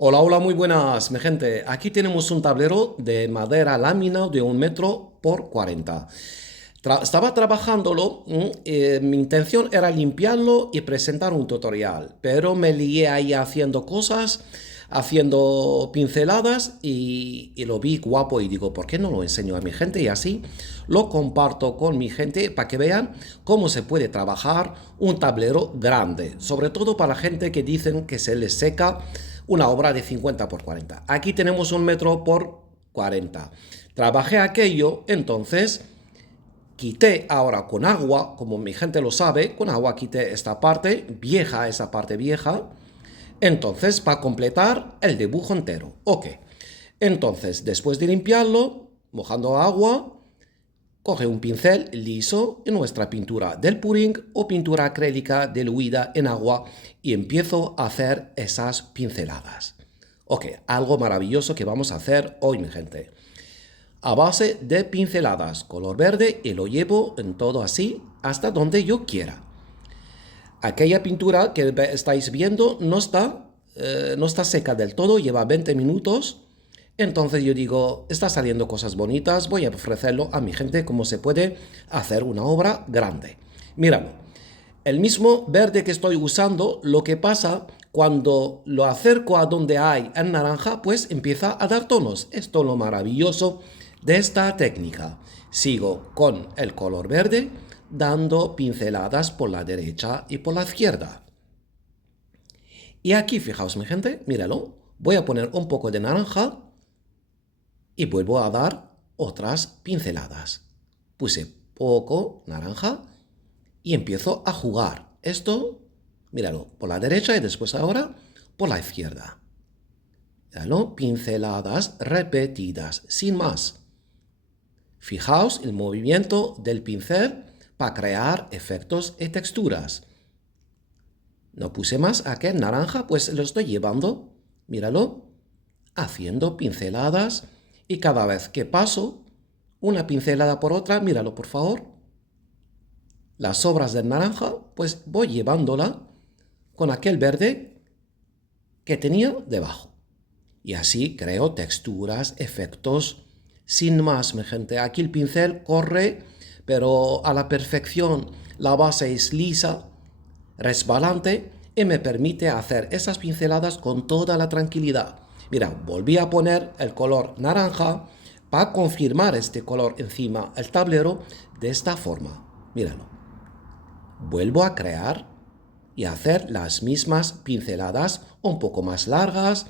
Hola, hola, muy buenas, mi gente. Aquí tenemos un tablero de madera lámina de 1 metro por 40. Estaba trabajándolo, mi intención era limpiarlo y presentar un tutorial, pero me lié ahí haciendo cosas, haciendo pinceladas y lo vi guapo y digo, ¿por qué no lo enseño a mi gente? Y así lo comparto con mi gente para que vean cómo se puede trabajar un tablero grande, sobre todo para la gente que dicen que se les seca una obra de 50 por 40. Aquí tenemos 1 metro por 40. Trabajé aquello, entonces quité ahora con agua, como mi gente lo sabe, con agua quité esta parte vieja, esa parte vieja. Entonces, para completar el dibujo entero. Ok. Entonces, después de limpiarlo, mojando agua, coge un pincel liso en nuestra pintura del pudding o pintura acrílica diluida en agua y empiezo a hacer esas pinceladas. Ok, algo maravilloso que vamos a hacer hoy, mi gente. A base de pinceladas color verde y lo llevo en todo así hasta donde yo quiera. Aquella pintura que estáis viendo no está seca del todo, lleva 20 minutos. Entonces yo digo, está saliendo cosas bonitas, voy a ofrecerlo a mi gente cómo se puede hacer una obra grande. Míralo, el mismo verde que estoy usando, lo que pasa cuando lo acerco a donde hay en naranja, pues empieza a dar tonos. Esto es lo maravilloso de esta técnica. Sigo con el color verde, dando pinceladas por la derecha y por la izquierda. Y aquí, fijaos mi gente, míralo, voy a poner un poco de naranja y vuelvo a dar otras pinceladas. Puse poco naranja y empiezo a jugar. Esto, míralo, por la derecha y después ahora por la izquierda. Míralo, pinceladas repetidas, sin más. Fijaos el movimiento del pincel para crear efectos y texturas. No puse más aquel naranja, pues lo estoy llevando, míralo, haciendo pinceladas y cada vez que paso una pincelada por otra, míralo por favor, las sobras del naranja, pues voy llevándola con aquel verde que tenía debajo. Y así creo texturas, efectos, sin más, mi gente. Aquí el pincel corre, pero a la perfección. La base es lisa, resbalante y me permite hacer esas pinceladas con toda la tranquilidad. Mira, volví a poner el color naranja para confirmar este color encima del tablero de esta forma. Míralo. Vuelvo a crear y hacer las mismas pinceladas un poco más largas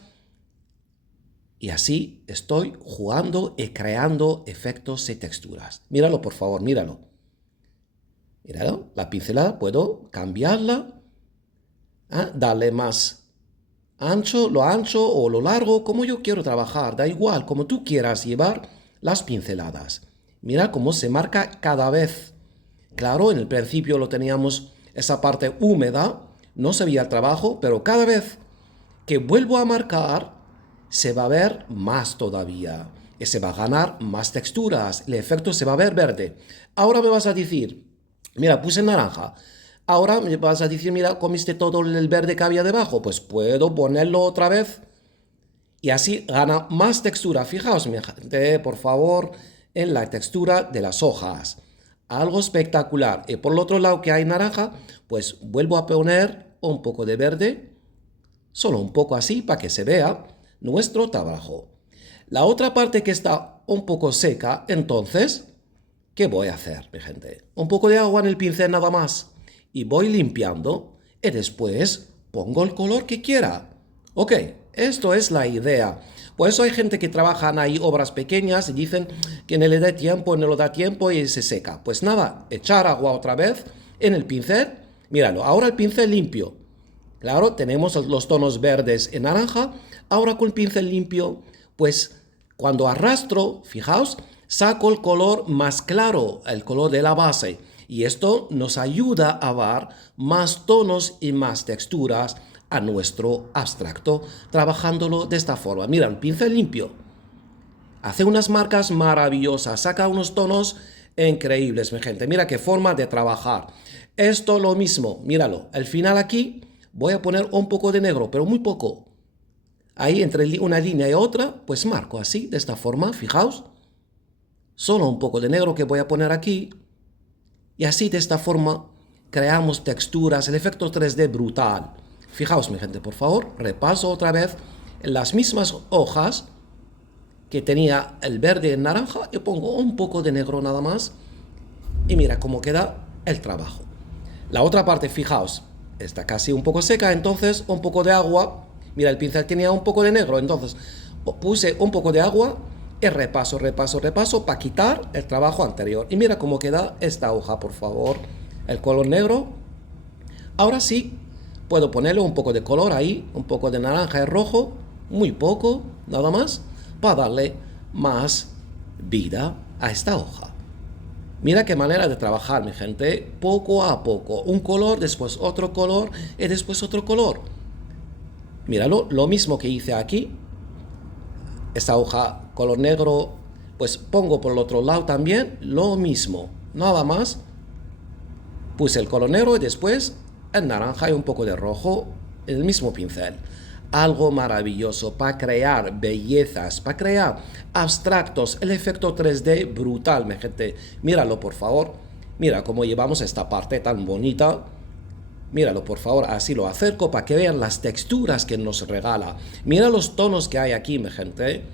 y así estoy jugando y creando efectos y texturas. Míralo por favor, míralo. Míralo, la pincelada puedo cambiarla, darle más ancho o lo largo, como yo quiero trabajar, da igual, como tú quieras llevar las pinceladas. Mira cómo se marca cada vez. Claro, en el principio lo teníamos esa parte húmeda, no se veía el trabajo, pero cada vez que vuelvo a marcar, se va a ver más todavía. Y se va a ganar más texturas. El efecto se va a ver verde. Ahora me vas a decir, mira, puse naranja. Ahora me vas a decir, mira, comiste todo el verde que había debajo. Pues puedo ponerlo otra vez y así gana más textura. Fijaos, mi gente, por favor, en la textura de las hojas. Algo espectacular. Y por el otro lado que hay naranja, pues vuelvo a poner un poco de verde, solo un poco así para que se vea nuestro trabajo. La otra parte que está un poco seca, entonces, ¿qué voy a hacer, mi gente? Un poco de agua en el pincel nada más. Y voy limpiando y después pongo el color que quiera. Ok, esto es la idea. Por eso hay gente que trabajan ahí obras pequeñas y dicen que no le da tiempo, no le da tiempo y se seca. Pues nada, echar agua otra vez en el pincel. Míralo, ahora el pincel limpio. Claro, tenemos los tonos verdes y naranja. Ahora con el pincel limpio, pues cuando arrastro, fijaos, saco el color más claro, el color de la base. Y esto nos ayuda a dar más tonos y más texturas a nuestro abstracto, trabajándolo de esta forma. Mira, el pincel limpio hace unas marcas maravillosas, saca unos tonos increíbles, mi gente. Mira qué forma de trabajar. Esto lo mismo, míralo. Al final aquí voy a poner un poco de negro, pero muy poco. ahí entre una línea y otra, pues marco así, de esta forma, fijaos. Solo un poco de negro que voy a poner aquí. Y así, de esta forma, creamos texturas, el efecto 3D brutal. Fijaos, mi gente, por favor, repaso otra vez las mismas hojas que tenía el verde y el naranja y pongo un poco de negro nada más. Y mira cómo queda el trabajo. La otra parte, fijaos, está casi un poco seca, entonces un poco de agua. Mira, el pincel tenía un poco de negro, entonces puse un poco de agua y repaso para quitar el trabajo anterior. Y mira cómo queda esta hoja, por favor. El color negro. Ahora sí, puedo ponerle un poco de color ahí, un poco de naranja y rojo, muy poco, nada más, para darle más vida a esta hoja. Mira qué manera de trabajar, mi gente, poco a poco. Un color, después otro color y después otro color. Míralo, lo mismo que hice aquí. Esta hoja color negro, pues pongo por el otro lado también lo mismo. Nada más. Puse el color negro y después el naranja y un poco de rojo, el mismo pincel. Algo maravilloso para crear bellezas, para crear abstractos, el efecto 3D brutal, mi gente. Míralo, por favor. Mira cómo llevamos esta parte tan bonita. Míralo, por favor, así lo acerco para que vean las texturas que nos regala. Mira los tonos que hay aquí, mi gente.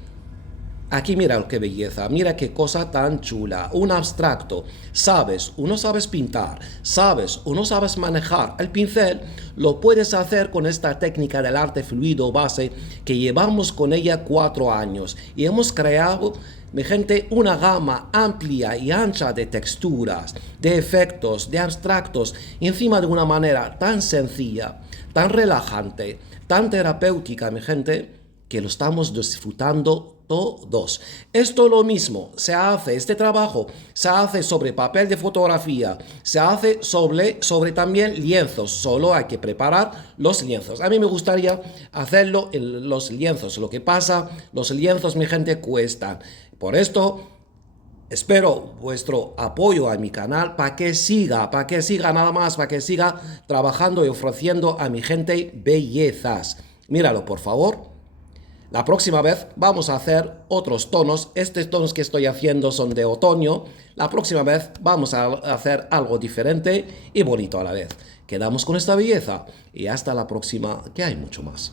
Aquí mira qué belleza, mira qué cosa tan chula, un abstracto. Sabes, uno sabes pintar, sabes, uno sabes manejar el pincel, lo puedes hacer con esta técnica del arte fluido base que llevamos con ella 4 años y hemos creado, mi gente, una gama amplia y ancha de texturas, de efectos, de abstractos, y encima de una manera tan sencilla, tan relajante, tan terapéutica, mi gente, que lo estamos disfrutando todos. Esto lo mismo, se hace, este trabajo se hace sobre papel de fotografía, se hace sobre también lienzos, solo hay que preparar los lienzos. A mí me gustaría hacerlo en los lienzos, lo que pasa, los lienzos, mi gente, cuestan. Por esto, espero vuestro apoyo a mi canal para que siga nada más, para que siga trabajando y ofreciendo a mi gente bellezas. Míralo, por favor. La próxima vez vamos a hacer otros tonos. Estos tonos que estoy haciendo son de otoño. La próxima vez vamos a hacer algo diferente y bonito a la vez. Quedamos con esta belleza y hasta la próxima, que hay mucho más.